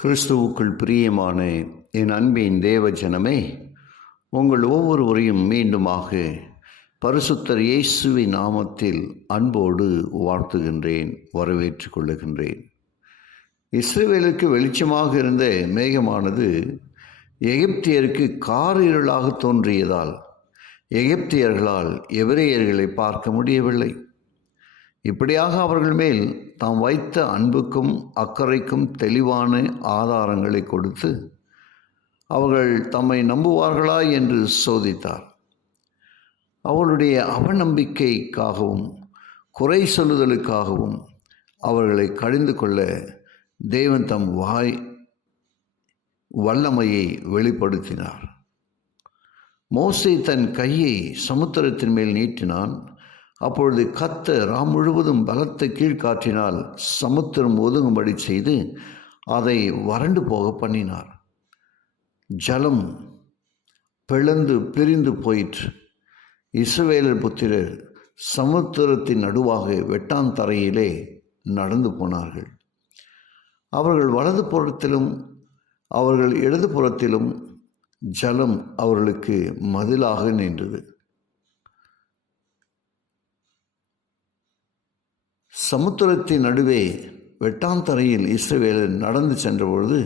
கிறிஸ்துவுக்குள் பிரியமான என் அன்பின் தேவ ஜனமே, உங்கள் ஒவ்வொருவரையும் மீண்டுமாக பரிசுத்தர் இயேசுவின் நாமத்தில் அன்போடு வாழ்த்துகின்றேன், வரவேற்றுக் கொள்ளுகின்றேன். இஸ்ரவேலுக்கு வெளிச்சமாக இருந்த மேகமானது எகிப்தியருக்கு காரிருளாக தோன்றியதால் எகிப்தியர்களால் எபிரெயர்களை பார்க்க முடியவில்லை. இப்படியாக அவர்கள் மேல் தாம் வைத்த அன்புக்கும் அக்கறைக்கும் தெளிவான ஆதாரங்களை கொடுத்து அவர்கள் தம்மை நம்புவார்களா என்று சோதித்தார். அவர்களுடைய அவநம்பிக்கைக்காகவும் குறை சொல்லுதலுக்காகவும் அவர்களை கடிந்து கொள்ள தேவன் தம் வாய் வல்லமையை வெளிப்படுத்தினார். மோசே தன் கையை சமுத்திரத்தின் மேல் நீட்டினான். அப்பொழுது கர்த்தர் முழுவதும் பலத்த கீழ்காற்றினால் சமுத்திரம் ஒதுங்கும்படி செய்து அதை வறண்டு போக பண்ணினார். ஜலம் பிளந்து பிரிந்து போயிற்று. இஸ்ரவேலர் புத்திரர் சமுத்திரத்தின் நடுவாக வெட்டாந்தரையிலே நடந்து போனார்கள். அவர்கள் வலது புறத்திலும் அவர்கள் இடது புறத்திலும் ஜலம் அவர்களுக்கு மதிலாக நின்றது. சமுத்திரத்தின் நடுவே வெட்டாந்தரையில் இஸ்ரவேலர் நடந்து சென்றபொழுது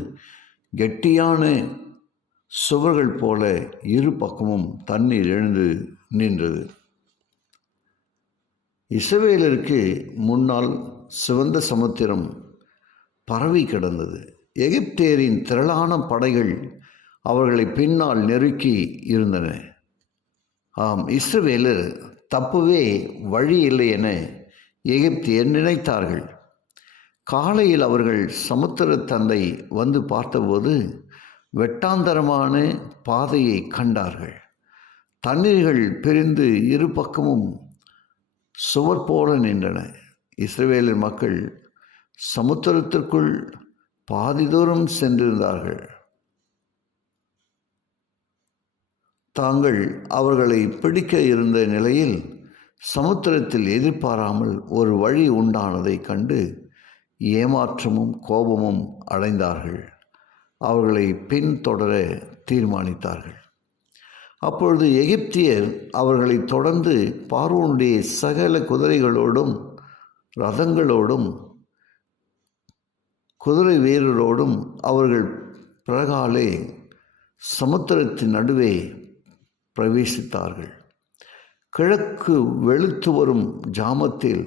கெட்டியான சுவர்கள் போல இரு பக்கமும் தண்ணீர் எழுந்து நின்றது. இஸ்ரவேலருக்கு முன்னால் சிவந்த சமுத்திரம் பரவி கிடந்தது. எகிப்தியரின் திரளான படைகள் அவர்களை பின்னால் நெருக்கி இருந்தன. இஸ்ரவேலர் தப்பவே வழி இல்லை என எகிப்தியர் நினைத்தார்கள். காலையில் அவர்கள் சமுத்திர தந்தை வந்து பார்த்தபோது வெட்டாந்தரமான பாதையை கண்டார்கள். தண்ணீர்கள் பிரிந்து இரு பக்கமும் சுவர் போல நின்றன. இஸ்ரவேலர் மக்கள் சமுத்திரத்திற்குள் பாதி தூரம் சென்றிருந்தார்கள். தாங்கள் அவர்களை பிடிக்க இருந்த நிலையில் சமுத்திரத்தில் எதிர்பாராமல் ஒரு வழி உண்டானதை கண்டு ஏமாற்றமும் கோபமும் அடைந்தார்கள். அவர்களை பின்தொடர தீர்மானித்தார்கள். அப்பொழுது எகிப்தியர் அவர்களை தொடர்ந்து பார்வோனுடைய சகல குதிரைகளோடும் ரதங்களோடும் குதிரை வீரரோடும் அவர்கள் பிறகாலே சமுத்திரத்தின் நடுவே பிரவேசித்தார்கள். கிழக்கு வெளுத்து வரும் ஜாமத்தில்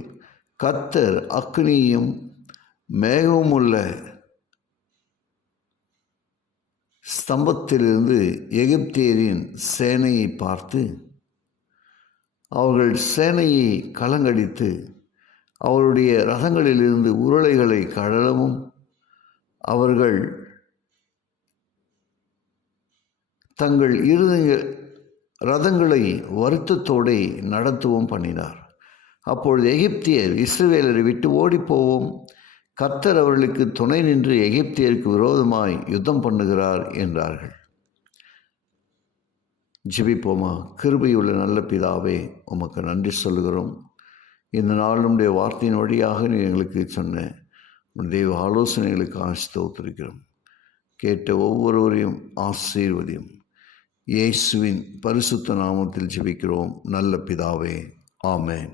கர்த்தர் அக்னியும் மேகமுள்ள ஸ்தம்பத்திலிருந்து எகிப்தியரின் சேனையை பார்த்து அவர்கள் சேனையை கலங்கடித்து அவருடைய ரதங்களிலிருந்து உருளைகளை கழலவும் அவர்கள் தங்கள் ரதங்களை வருத்தத்தோடு நடத்தவும் பண்ணினார். அப்பொழுது எகிப்தியர் இஸ்ரவேலரை விட்டு ஓடிப்போவோம், கர்த்தர் அவர்களுக்கு துணை நின்று எகிப்தியருக்கு விரோதமாய் யுத்தம் பண்ணுகிறார் என்றார்கள். ஜெபிப்போமா. கிருபையுள்ள நல்ல பிதாவே, உமக்கு நன்றி சொல்லுகிறோம். இந்த நாள் நம்முடைய வார்த்தையின் வழியாக நீ எங்களுக்கு சொன்ன தெய்வ ஆலோசனைகளுக்கு ஆசித்தோத்திருக்கிறோம். கேட்ட ஒவ்வொருவரையும் ஆசீர்வதியும். இயேசுவின் பரிசுத்த நாமத்தில் ஜெபிக்கிறோம் நல்ல பிதாவே, ஆமென்.